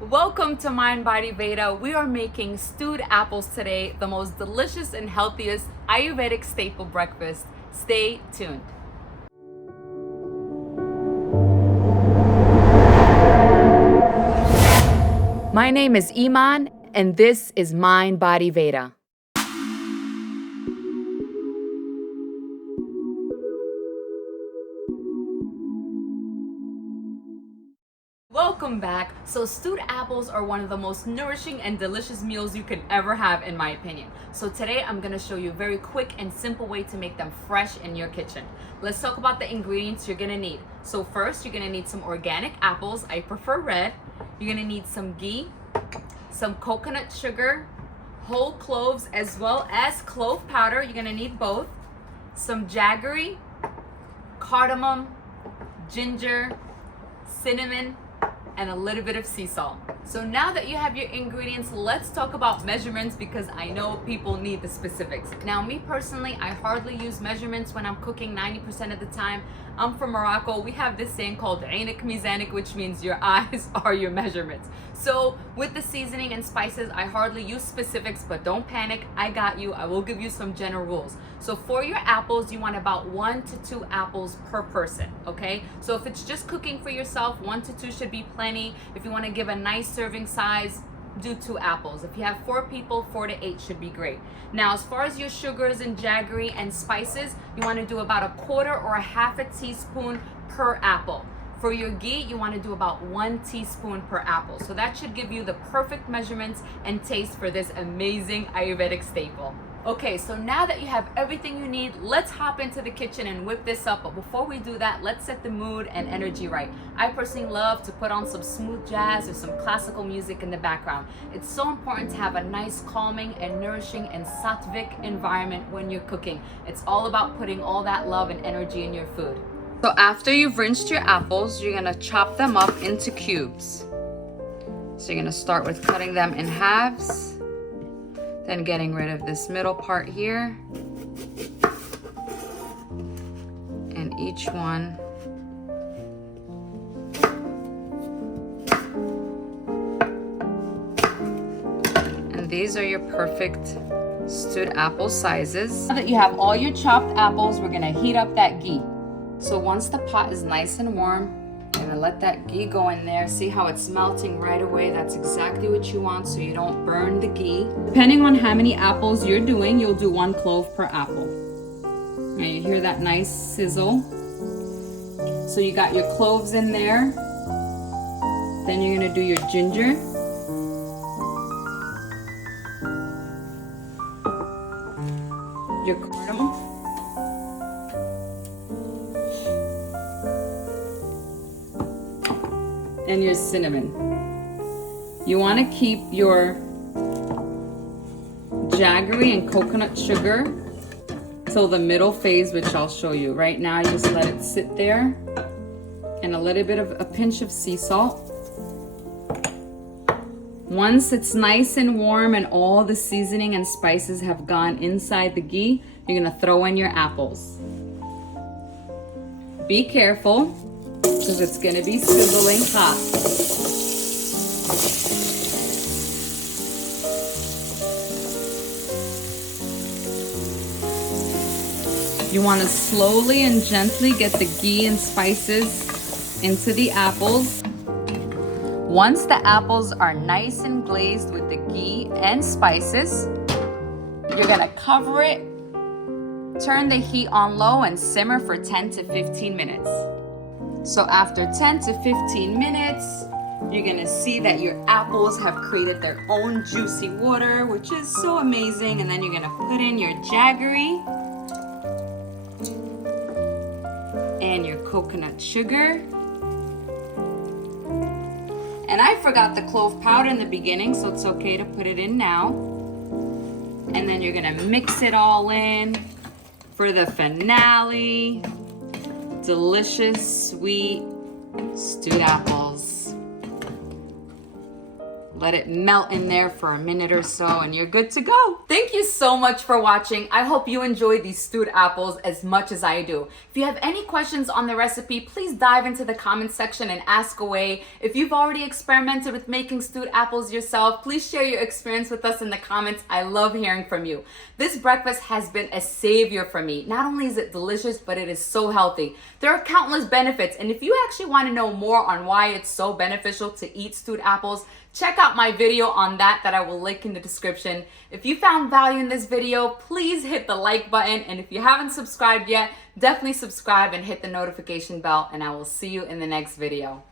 Welcome to Mind Body Veda. We are making stewed apples today, the most delicious and healthiest Ayurvedic staple breakfast. Stay tuned. My name is Iman, and this is Mind Body Veda. Welcome back. So stewed apples are one of the most nourishing and delicious meals you can ever have, in my opinion. So today I'm going to show you a very quick and simple way to make them fresh in your kitchen. Let's talk about the ingredients you're going to need. So first, you're going to need some organic apples. I prefer red. You're going to need some ghee, some coconut sugar, whole cloves, as well as clove powder. You're going to need both. Some jaggery, cardamom, ginger, cinnamon, and a little bit of sea salt. So now that you have your ingredients, let's talk about measurements because I know people need the specifics. Now, me personally, I hardly use measurements when I'm cooking 90% of the time. I'm from Morocco. We have this saying called Ainik Mizanik, which means your eyes are your measurements. So with the seasoning and spices, I hardly use specifics, but don't panic. I got you. I will give you some general rules. So for your apples, you want about 1 to 2 apples per person, okay? So if it's just cooking for yourself, 1 to 2 should be plenty. If you want to give a nice serving size, do 2 apples. If you have 4 people, 4 to 8 should be great. Now, as far as your sugars and jaggery and spices, you want to do about 1/4 or 1/2 teaspoon per apple. For your ghee, you want to do about 1 teaspoon per apple. So that should give you the perfect measurements and taste for this amazing Ayurvedic staple. Okay, so now that you have everything you need, let's hop into the kitchen and whip this up. But before we do that, let's set the mood and energy right. I personally love to put on some smooth jazz or some classical music in the background. It's so important to have a nice, calming and nourishing and sattvic environment when you're cooking. It's all about putting all that love and energy in your food. So after you've rinsed your apples, you're gonna chop them up into cubes. So you're gonna start with cutting them in halves. Then getting rid of this middle part here. And each one. And these are your perfect stewed apple sizes. Now that you have all your chopped apples, we're gonna heat up that ghee. So once the pot is nice and warm, you're gonna let that ghee go in there. See how it's melting right away? That's exactly what you want so you don't burn the ghee. Depending on how many apples you're doing, you'll do 1 clove per apple. Now you hear that nice sizzle. So you got your cloves in there. Then you're gonna do your ginger. Your cardamom. And your cinnamon. You want to keep your jaggery and coconut sugar till the middle phase, which I'll show you. Right now, you just let it sit there, and a little bit of a pinch of sea salt. Once it's nice and warm and all the seasoning and spices have gone inside the ghee, you're gonna throw in your apples. Be careful, because it's gonna be sizzling hot. You wanna slowly and gently get the ghee and spices into the apples. Once the apples are nice and glazed with the ghee and spices, you're gonna cover it, turn the heat on low, and simmer for 10 to 15 minutes. So after 10 to 15 minutes, you're gonna see that your apples have created their own juicy water, which is so amazing. And then you're gonna put in your jaggery and your coconut sugar. And I forgot the clove powder in the beginning, so it's okay to put it in now. And then you're gonna mix it all in for the finale. Delicious, sweet, stewed apples. Let it melt in there for a minute or so and you're good to go. Thank you so much for watching. I hope you enjoyed these stewed apples as much as I do. If you have any questions on the recipe, please dive into the comments section and ask away. If you've already experimented with making stewed apples yourself, please share your experience with us in the comments. I love hearing from you. This breakfast has been a savior for me. Not only is it delicious, but it is so healthy. There are countless benefits, and if you actually want to know more on why it's so beneficial to eat stewed apples, check out my video on that I will link in the description. If you found value in this video, please hit the like button, and if you haven't subscribed yet, definitely subscribe and hit the notification bell, and I will see you in the next video.